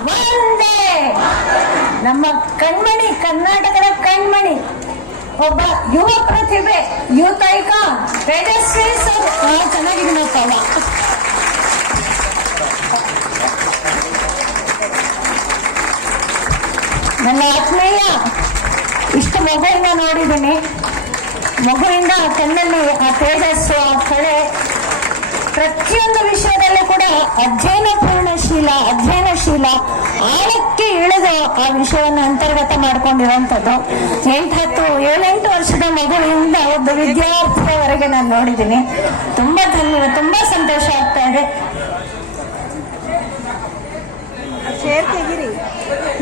ಒಂದೇ ನಮ್ಮ ಕಣ್ಮಣಿ, ಕರ್ನಾಟಕದ ಕಣ್ಮಣಿ, ಒಬ್ಬ ಯುವ ಪ್ರತಿಭೆ, ಯೂತ್ ಐಕಾನ್ ತೇಜಸ್ವಿ ಸರ್. ಚೆನ್ನಾಗಿದ್ದೀನಪ್ಪ. ನನ್ನ ಆತ್ಮೀಯ, ಇಷ್ಟು ಮಗುವಿಂದ ನೋಡಿದ್ದೀನಿ, ಮಗುವಿಂದ ಕಣ್ಣಲ್ಲಿ ಆ ತೇಜಸ್ಸು, ಆ ಕಳೆ, ಪ್ರತಿಯೊಂದು ವಿಷಯದಲ್ಲೂ ಕೂಡ ಅಧ್ಯಯನಶೀಲ, ಆಳಕ್ಕೆ ಇಳಿದು ಆ ವಿಷಯವನ್ನು ಅಂತರ್ಗತ ಮಾಡ್ಕೊಂಡಿರುವಂಥದ್ದು. 7-8 ವರ್ಷದ ಮಗುವಿಂದ ಒಬ್ಬ ವಿದ್ಯಾರ್ಥಿಯವರೆಗೆ ನಾನು ನೋಡಿದ್ದೀನಿ. ತುಂಬಾ ಧನ್ಯವಾದ, ತುಂಬಾ ಸಂತೋಷ ಆಗ್ತಾ ಇದೆ.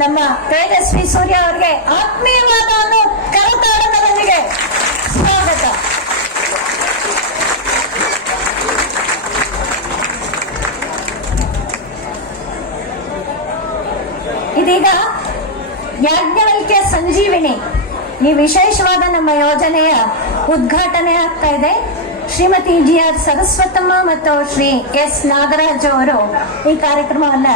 ನಮ್ಮ ತೇಜಸ್ವಿ ಸೂರ್ಯ ಅವರಿಗೆ ಆತ್ಮೀಯವಾದ ಕರತಾಡನದೊಂದಿಗೆ ಸ್ವಾಗತ. ಇದೀಗ ಯಾಜ್ಞವಲ್ಕ್ಯ ಸಂಜೀವಿನಿ, ಈ ವಿಶೇಷವಾದ ನಮ್ಮ ಯೋಜನೆಯ ಉದ್ಘಾಟನೆ ಆಗ್ತಾ ಇದೆ. ಶ್ರೀಮತಿ GR ಸರಸ್ವತಮ್ಮ ಮತ್ತು ಶ್ರೀ S ನಾಗರಾಜ್ ಅವರು ಈ ಕಾರ್ಯಕ್ರಮವನ್ನ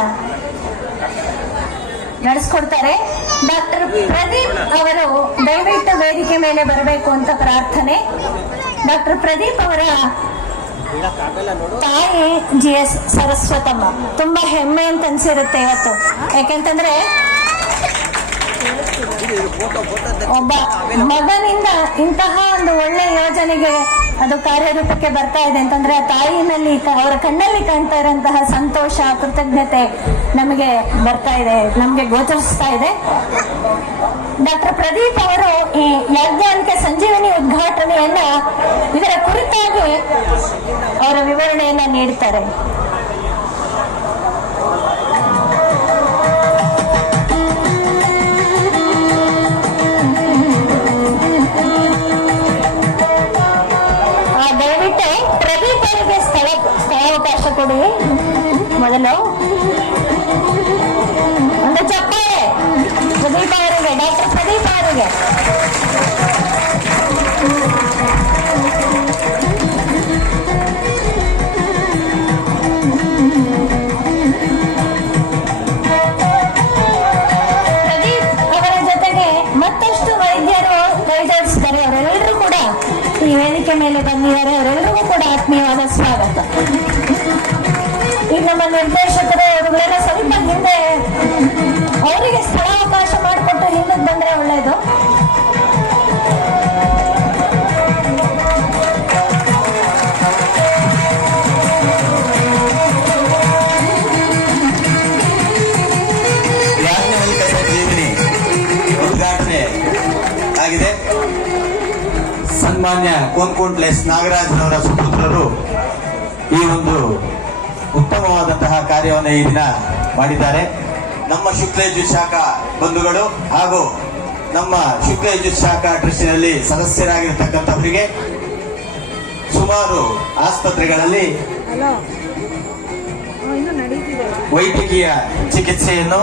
ನಡೆಸ್ಕೊಡ್ತಾರೆ. ಡಾಕ್ಟರ್ ಪ್ರದೀಪ್ ಅವರು ದಯವಿಟ್ಟು ವೇದಿಕೆ ಮೇಲೆ ಬರಬೇಕು ಅಂತ ಪ್ರಾರ್ಥನೆ. ಡಾಕ್ಟರ್ ಪ್ರದೀಪ್ ಅವರ ತಾಯಿ GS ಸರಸ್ವತಮ್ಮ. ತುಂಬಾ ಹೆಮ್ಮೆ ಅಂತ ಅನ್ಸಿರುತ್ತೆ ಇವತ್ತು, ಯಾಕೆಂತಂದ್ರೆ ಒಬ್ಬ ಮಗನಿಂದ ಇಂತಹ ಒಂದು ಒಳ್ಳೆ ಯೋಜನೆಗೆ ಅದು ಕಾರ್ಯರೂಪಕ್ಕೆ ಬರ್ತಾ ಇದೆ ಅಂತಂದ್ರೆ ತಾಯಿನಲ್ಲಿ, ಅವರ ಕಣ್ಣಲ್ಲಿ ಕಾಣ್ತಾ ಇರುವಂತಹ ಸಂತೋಷ, ಕೃತಜ್ಞತೆ ನಮಗೆ ಬರ್ತಾ ಇದೆ, ನಮಗೆ ಗೋಚರಿಸ್ತಾ ಇದೆ. ಡಾಕ್ಟರ್ ಪ್ರದೀಪ್ ಅವರು ಈ ಯಾಜ್ಞವಲ್ಕ್ಯ ಸಂಜೀವಿನಿ ಉದ್ಘಾಟನೆಯನ್ನ, ಇದರ ಕುರಿತಾಗಿ ಅವರ ವಿವರಣೆಯನ್ನ ನೀಡ್ತಾರೆ. ದಯವಿಟ್ಟು ಪ್ರದೀಪ್ ಅವರಿಗೆ ಸ್ಥಳಾವಕಾಶ ಕೊಡಿ. ಮೊದಲು ಒಂದು ಚಪ್ಪಾಳೆ ಪ್ರದೀಪ್ ಅವರಿಗೆ, ಡಾಕ್ಟರ್ ಪ್ರದೀಪ್ ಅವರಿಗೆ. ಪ್ರದೀಪ್ ಅವರ ಜೊತೆಗೆ ಮತ್ತಷ್ಟು ವೈದ್ಯರು ಕೈಜೋಡಿಸಿದ್ದಾರೆ. ಅವರೆಲ್ಲರೂ ಕೂಡ ಈ ವೇದಿಕೆ ಮೇಲೆ ಬಂದಿದ್ದಾರೆ. ಅವರೆಲ್ಲರಿಗೂ ಕೂಡ ಆತ್ಮೀಯವಾದ ಸ್ವಾಗತ. ಈಗ ನಮ್ಮ ನಿರ್ದೇಶಕರು ಅವರುಗಳೆಲ್ಲ ಸ್ವಲ್ಪ ಹಿಂದೆ, ಅವರಿಗೆ ಸ್ಥಳಾವಕಾಶ ಮಾಡಿಕೊಟ್ಟು ಹಿಂದಕ್ಕೆ ಬಂದ್ರೆ ಒಳ್ಳೆಯದು. ಯಾಜ್ಞವಲ್ಕ್ಯ ಸಂಜೀವಿನಿ ಉದ್ಘಾಟನೆ ಆಗಿದೆ. ಸನ್ಮಾನ್ಯ ಕೋನ್ಕೋಟ್ಲೆ ನಾಗರಾಜ್ನವರ ಸುಪುತ್ರರು ಈ ಒಂದು ಉತ್ತಮವಾದಂತಹ ಕಾರ್ಯವನ್ನು ಈ ದಿನ ಮಾಡಿದ್ದಾರೆ. ನಮ್ಮ ಶುಕ್ಲಯಜುರ್ ಶಾಖಾ ಬಂಧುಗಳು ಹಾಗೂ ನಮ್ಮ ಶುಕ್ಲಯಜುರ್ ಶಾಖಾ ಟ್ರಸ್ಟಿನಲ್ಲಿ ಸದಸ್ಯರಾಗಿರ್ತಕ್ಕಂಥವರಿಗೆ ಸುಮಾರು ಆಸ್ಪತ್ರೆಗಳಲ್ಲಿ ವೈದ್ಯಕೀಯ ಚಿಕಿತ್ಸೆಯನ್ನು